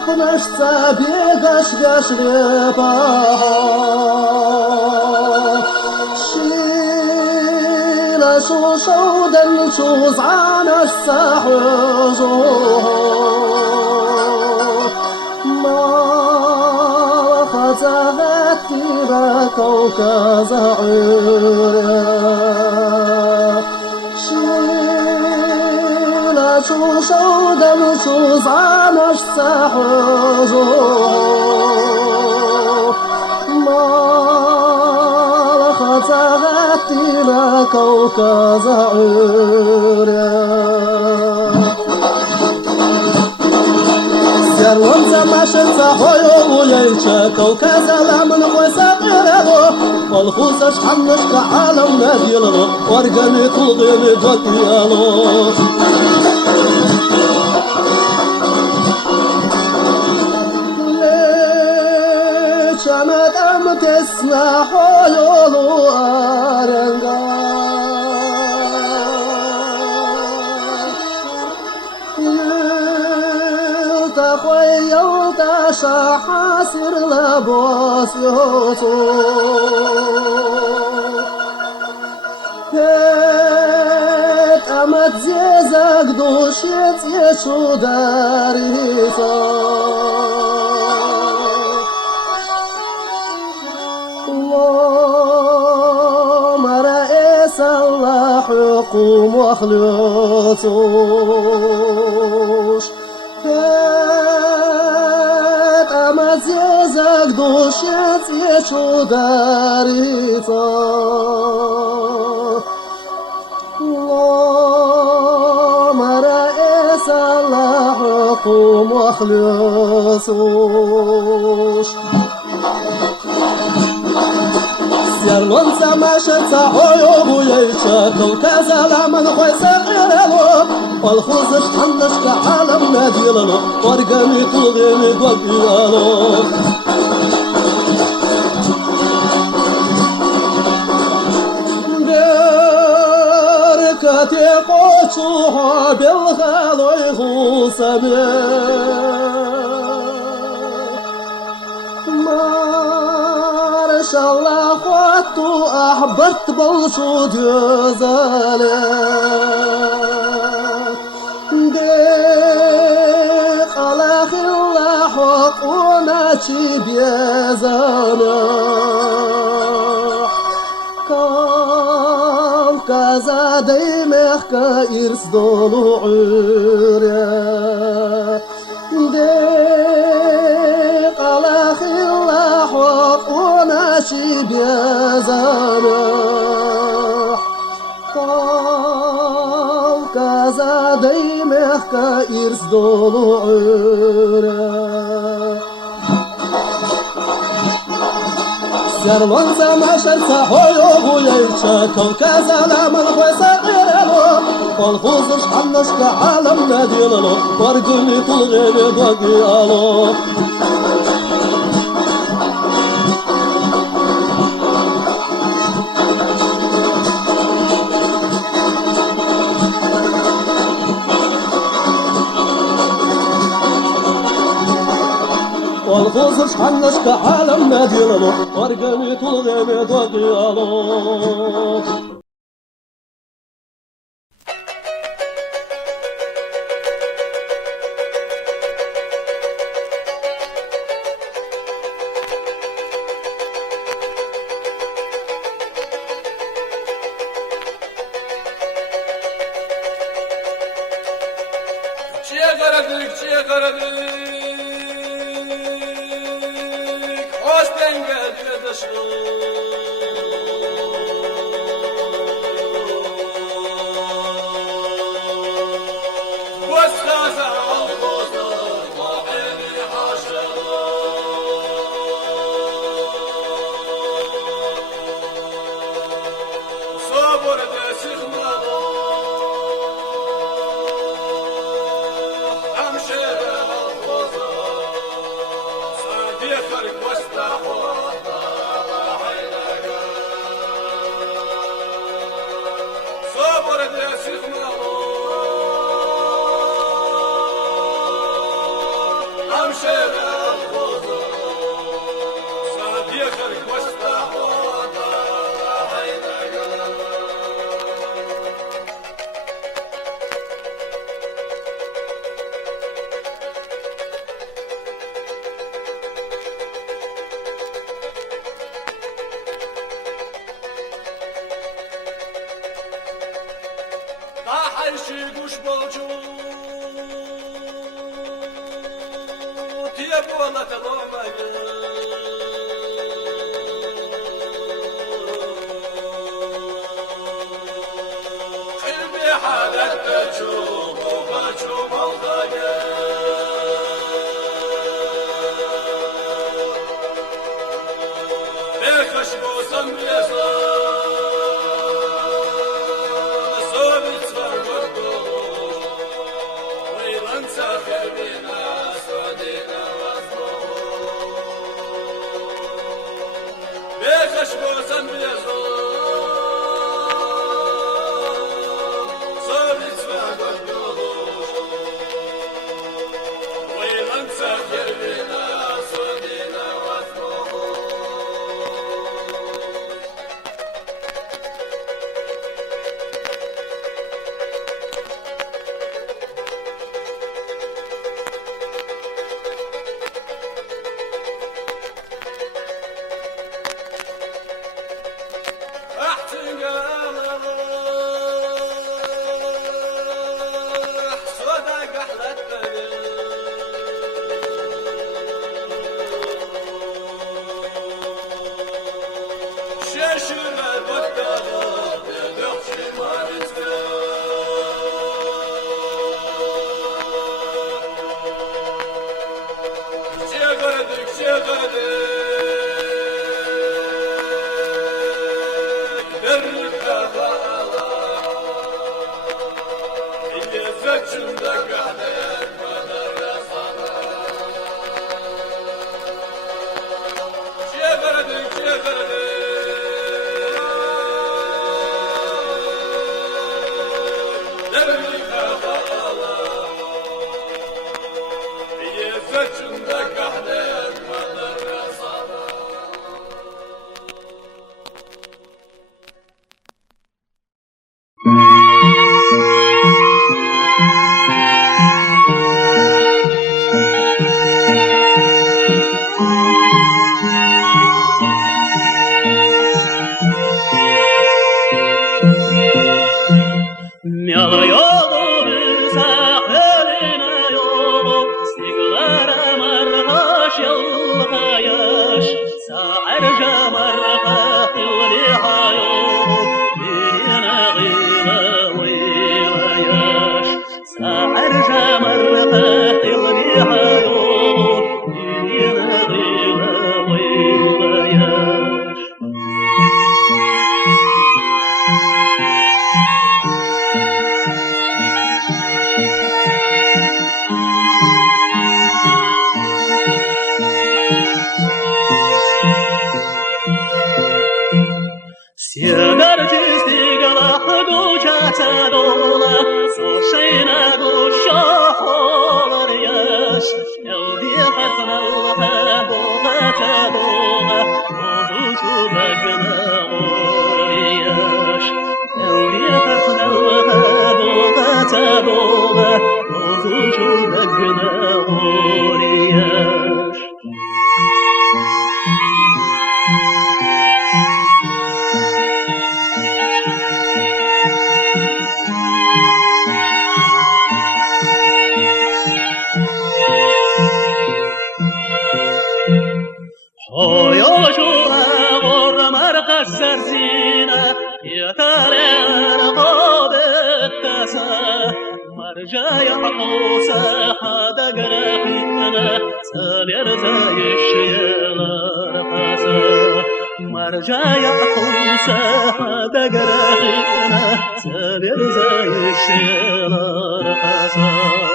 Pnashca biegasz lepa Shila shawdan shuz'ana sahuzo Ma khazahat ila kawkaza شودا شوزان السحوزو ما خزغت إلى كوكاز عوريا سيرون زماشن صحويو ويلشا كوكاز لمن وسقيرو والخوصش حنش كعالم ناديلو ورقني طلغيني دوكيالو شمت أم تسمع حلول أرنجا يلتقي يلتشى حاسر لبوس يوسو هيت أمت زيزك دوشيت يشو داريسا حكم وخلوصوش هات أمازيزك دوشيت يشو داريتا الله مرأيس الله حكم وخلوصوش يرلون سماشت سحويو ويشا كوكازا لمن خويسا غيرلو والخوزش حنش كعالم ناديلو ورقمي طلغيني قوكيالو بركتي قوشوها بالغالو يخوصمي الله خواتو أحبرت بوجود يزالي ديق على خلا حقونا شي بيزانا كم كذا ديمخ كإرس دولو عوريا ديق على خلا حقونا شي بيزانا كذا ديمخ كإرس دولو عوريا سيرلون زماشر صحويو ويشا كوكازا لمن خويسا غيرلو والخوزش حنش كعالم ناديلو ورقني طلغيني دوكيالو والخوزش حنش كعالم ناديلو ورقمي طلغيني دوكيالو مرجع حوسه دقرقنا سبير زي الشيلار قصا